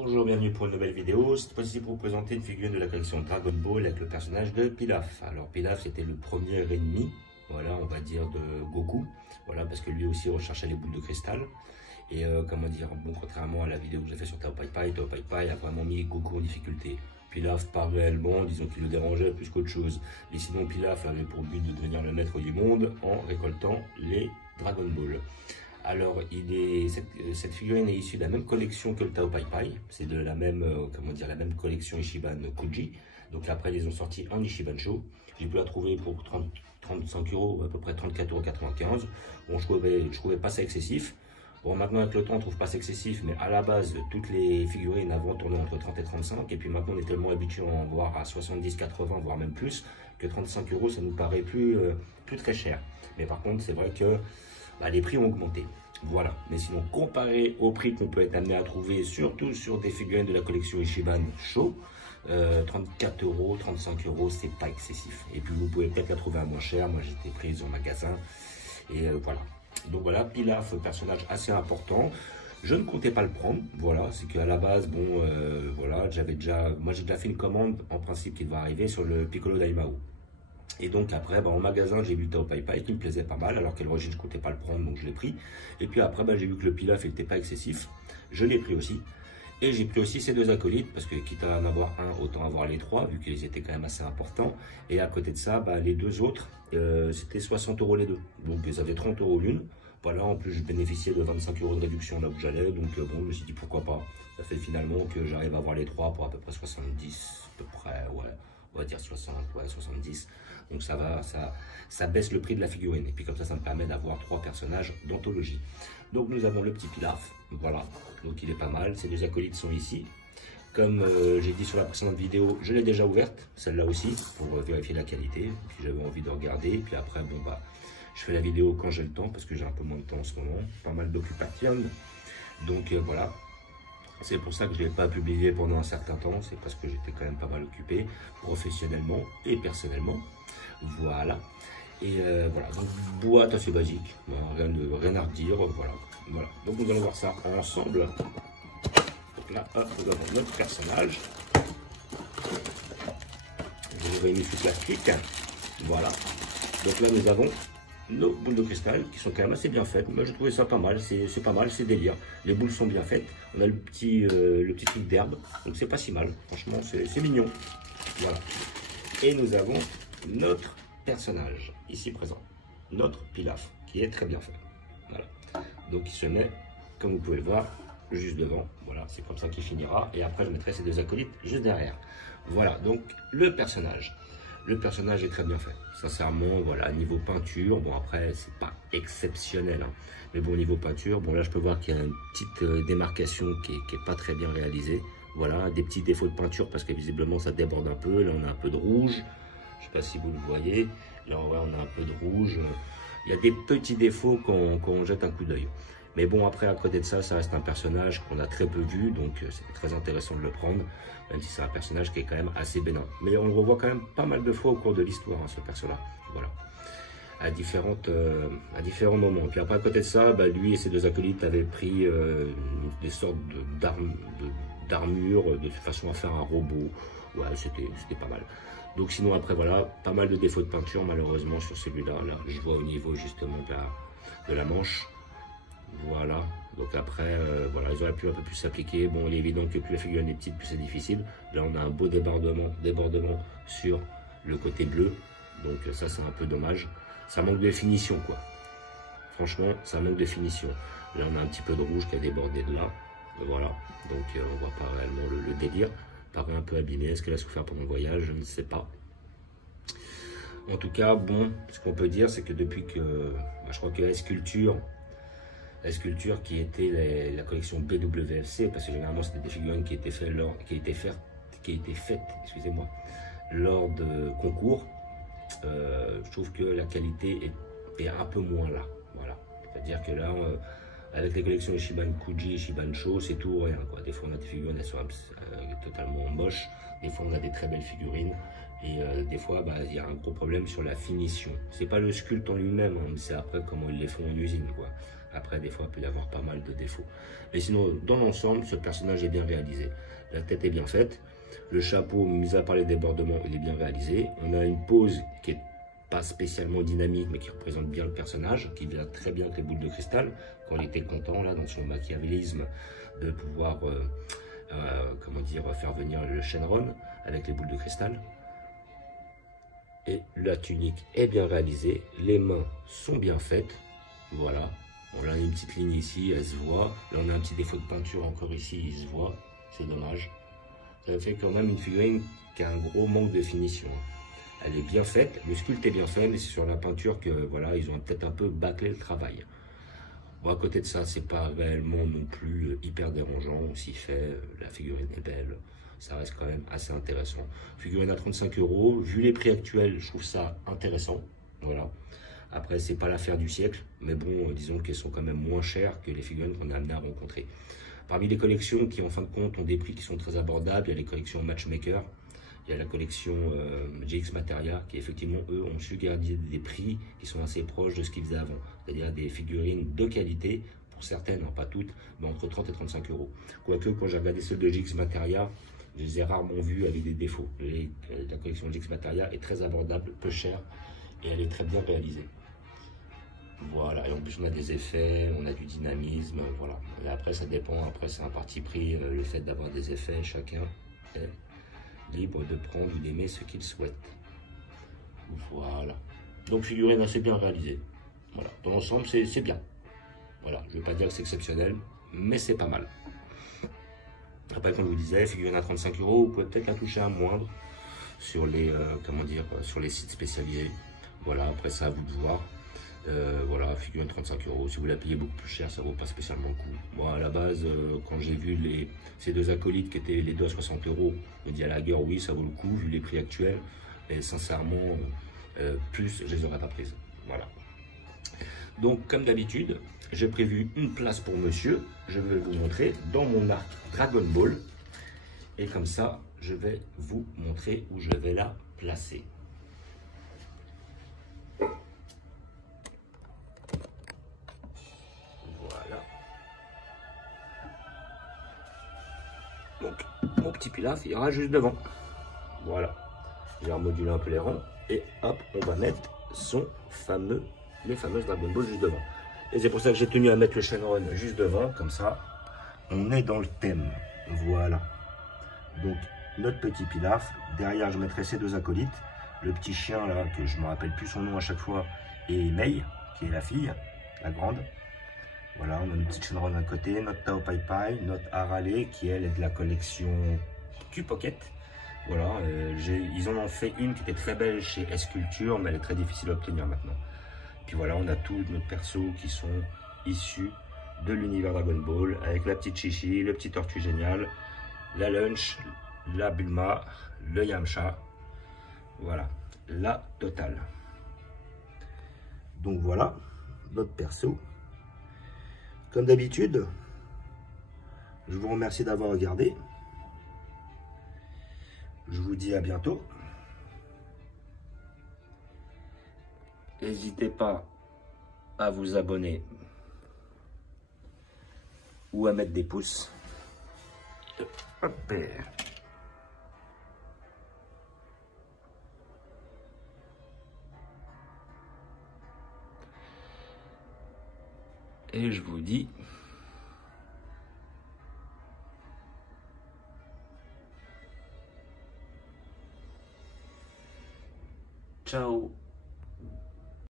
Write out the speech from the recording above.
Bonjour, bienvenue pour une nouvelle vidéo. Cette fois-ci pour vous présenter une figurine de la collection Dragon Ball avec le personnage de Pilaf. Alors Pilaf c'était le premier ennemi, voilà, on va dire de Goku, voilà, parce que lui aussi recherchait les boules de cristal. Et comment dire, bon, contrairement à la vidéo que j'ai fait sur Tao Pai Pai a vraiment mis Goku en difficulté. Pilaf pas réellement, disons qu'il le dérangeait plus qu'autre chose. Mais sinon Pilaf avait pour but de devenir le maître du monde en récoltant les Dragon Ball. Alors, cette figurine est issue de la même collection que le Tao Pai Pai. C'est de la même, comment dire, la même collection Ichiban Kuji. Donc après, ils ont sorti en Ichiban Show. J'ai pu la trouver pour 35 euros, à peu près 34,95 €. Bon, je trouvais pas ça excessif. Bon, maintenant avec le temps, on trouve pas ça excessif, mais à la base, toutes les figurines avant tournaient entre 30 et 35. Et puis maintenant, on est tellement habitué à en voir à 70, 80, voire même plus, que 35 euros, ça nous paraît plus très cher. Mais par contre, c'est vrai que les prix ont augmenté. Voilà, mais sinon comparé au prix qu'on peut être amené à trouver, surtout sur des figurines de la collection Ichiban Show, 34 euros, 35 euros, c'est pas excessif. Et puis vous pouvez peut-être la trouver à moins cher. Moi j'étais prise en magasin et voilà. Donc voilà, Pilaf, personnage assez important. Je ne comptais pas le prendre, voilà, c'est qu'à la base, bon, voilà, moi j'ai déjà fait une commande en principe qui va arriver sur le Piccolo Daimao. Et donc après, en magasin, j'ai vu Tao Pai Pai qui me plaisait pas mal, alors qu'à l'origine, je ne comptais pas le prendre, donc je l'ai pris. Et puis après, j'ai vu que le Pilaf n'était pas excessif. Je l'ai pris aussi. Et j'ai pris aussi ces deux acolytes, parce que quitte à en avoir un, autant avoir les trois, vu qu'ils étaient quand même assez importants. Et à côté de ça, les deux autres, c'était 60 euros les deux. Donc ça faisait 30 euros l'une. Voilà, en plus, je bénéficiais de 25 euros de réduction là où j'allais. Donc bon, je me suis dit pourquoi pas. Ça fait finalement que j'arrive à avoir les trois pour à peu près 70, à peu près, ouais. On va dire 60, ouais, 70. Donc ça va, ça baisse le prix de la figurine. Et puis comme ça me permet d'avoir trois personnages d'anthologie. Donc nous avons le petit Pilaf, voilà. Donc il est pas mal. Ces deux acolytes sont ici. Comme j'ai dit sur la précédente vidéo, je l'ai déjà ouverte, celle-là aussi, pour vérifier la qualité. Puis j'avais envie de regarder. Puis après, bon je fais la vidéo quand j'ai le temps, parce que j'ai un peu moins de temps en ce moment. Pas mal d'occupation. Donc voilà. C'est pour ça que je ne l'ai pas publié pendant un certain temps, c'est parce que j'étais quand même pas mal occupé, professionnellement et personnellement. Voilà. Et voilà, donc boîte assez basique, rien à redire, voilà. Donc nous allons voir ça ensemble. Donc là, nous avons notre personnage. Je vais mis tout plastique. Voilà. Donc là, nous avons nos boules de cristal qui sont quand même assez bien faites. Moi je trouvais ça pas mal, c'est pas mal, c'est délire. Les boules sont bien faites. On a le petit truc d'herbe, donc c'est pas si mal. Franchement, c'est mignon. Voilà. Et nous avons notre personnage ici présent, notre Pilaf, qui est très bien fait. Voilà. Donc il se met, comme vous pouvez le voir, juste devant. Voilà, c'est comme ça qu'il finira. Et après je mettrai ces deux acolytes juste derrière. Voilà, donc le personnage. Le personnage est très bien fait, sincèrement, voilà, niveau peinture, bon après, c'est pas exceptionnel, hein, mais bon, niveau peinture, bon là, je peux voir qu'il y a une petite démarcation qui est pas très bien réalisée, voilà, des petits défauts de peinture, parce que visiblement, ça déborde un peu, là, on a un peu de rouge, je sais pas si vous le voyez, là, ouais, on a un peu de rouge, il y a des petits défauts quand on jette un coup d'œil. Mais bon, après, à côté de ça, ça reste un personnage qu'on a très peu vu, donc c'est très intéressant de le prendre, même si c'est un personnage qui est quand même assez bénin. Mais on le revoit quand même pas mal de fois au cours de l'histoire, hein, ce perso-là, voilà, à différents moments. Et puis après, à côté de ça, lui et ses deux acolytes avaient pris des sortes d'armure de façon à faire un robot. Ouais, c'était pas mal. Donc sinon, après, voilà, pas mal de défauts de peinture, malheureusement, sur celui-là. Là, je vois au niveau, justement, de la manche. Voilà, donc après, voilà, ils auraient pu un peu plus s'appliquer. Bon, il est évident que plus la figurine est petite, plus c'est difficile. Là, on a un beau débordement sur le côté bleu. Donc ça, c'est un peu dommage. Ça manque de finition, quoi. Franchement, ça manque de finition. Là, on a un petit peu de rouge qui a débordé de là. Voilà, donc on voit pas réellement le délire. Paraît un peu abîmé. Est-ce qu'elle a souffert pendant le voyage? Je ne sais pas. En tout cas, bon, ce qu'on peut dire, c'est que depuis que, je crois que la sculpture qui était la collection BWFC, parce que généralement c'était des figurines qui étaient faites, excusez-moi, lors de concours. Je trouve que la qualité est un peu moins là. Voilà, c'est-à-dire que là, avec les collections Ichiban Kuji, Ichiban Show, c'est tout ou rien, quoi. Des fois on a des figurines, elles sont totalement moches. Des fois on a des très belles figurines. Et des fois, il y a un gros problème sur la finition. C'est pas le sculpte en lui-même, hein, mais c'est après comment ils les font en usine, quoi. Après, des fois, il peut y avoir pas mal de défauts. Mais sinon, dans l'ensemble, ce personnage est bien réalisé. La tête est bien faite. Le chapeau, mis à part les débordements, il est bien réalisé. On a une pose qui est pas spécialement dynamique, mais qui représente bien le personnage, qui vient très bien avec les boules de cristal. Quand il était content, là, dans son machiavélisme, de pouvoir, comment dire, faire venir le Shenron avec les boules de cristal. Et la tunique est bien réalisée, les mains sont bien faites, voilà. On a une petite ligne ici, elle se voit. Là, on a un petit défaut de peinture encore ici, il se voit, c'est dommage. Ça fait quand même une figurine qui a un gros manque de finition. Elle est bien faite, le sculpte est bien fait, mais c'est sur la peinture que voilà, ils ont peut-être un peu bâclé le travail. Bon, à côté de ça, c'est pas réellement non plus hyper dérangeant, on s'y fait, la figurine est belle, ça reste quand même assez intéressant. Figurine à 35 €, vu les prix actuels, je trouve ça intéressant, voilà. Après, c'est pas l'affaire du siècle, mais bon, disons qu'elles sont quand même moins chères que les figurines qu'on est amené à rencontrer. Parmi les collections qui, en fin de compte, ont des prix qui sont très abordables, il y a les collections Matchmaker, il y a la collection GX Materia, qui effectivement, eux, ont su garder des prix qui sont assez proches de ce qu'ils faisaient avant. C'est-à-dire des figurines de qualité, pour certaines, hein, pas toutes, mais entre 30 et 35 €. Quoique, quand j'ai regardé celles de GX Materia, je les ai rarement vues avec des défauts. La collection GX Materia est très abordable, peu chère, et elle est très bien réalisée. Voilà, et en plus on a des effets, on a du dynamisme, voilà. Et après ça dépend, après c'est un parti pris, le fait d'avoir des effets, chacun est libre de prendre ou d'aimer ce qu'il souhaite. Voilà. Donc figurine assez bien réalisée. Voilà, dans l'ensemble c'est bien. Voilà, je ne vais pas dire que c'est exceptionnel, mais c'est pas mal. Après, comme je vous disais, figurine à 35 €, vous pouvez peut-être la toucher à moindre sur les, comment dire, sur les sites spécialisés. Voilà, après ça à vous de voir. Voilà, figurine 35 €. Si vous la payez beaucoup plus cher, ça vaut pas spécialement le coup. Moi, à la base, quand j'ai vu ces deux acolytes qui étaient les deux à 60 €, je me dis à la guerre, oui, ça vaut le coup, vu les prix actuels. Et sincèrement, plus, je les aurais pas prises. Voilà. Donc, comme d'habitude, j'ai prévu une place pour monsieur. Je vais vous montrer dans mon arc Dragon Ball. Et comme ça, je vais vous montrer où je vais la placer. Donc, mon petit pilaf, il ira juste devant. Voilà. J'ai remodulé un peu les rangs. Et hop, on va mettre les fameuses Dragon Ball juste devant. Et c'est pour ça que j'ai tenu à mettre le Shenron juste devant. Comme ça, on est dans le thème. Voilà. Donc, notre petit pilaf. Derrière, je mettrai ces deux acolytes. Le petit chien, là, que je ne me rappelle plus son nom à chaque fois. Et Mei, qui est la fille, la grande. Voilà, on a une petite Shenron d'un côté, notre Tao Pai Pai, notre Harale qui elle est de la collection Q-Pocket. Voilà, ils en ont fait une qui était très belle chez S-Culture, mais elle est très difficile à obtenir maintenant. Puis voilà, on a tous nos persos qui sont issus de l'univers Dragon Ball, avec la petite Chichi, le petit Tortue Génial, la Lunch, la Bulma, le Yamcha. Voilà, la totale. Donc voilà, notre perso. Comme d'habitude, je vous remercie d'avoir regardé. Je vous dis à bientôt. N'hésitez pas à vous abonner ou à mettre des pouces. Hop. Et je vous dis ciao.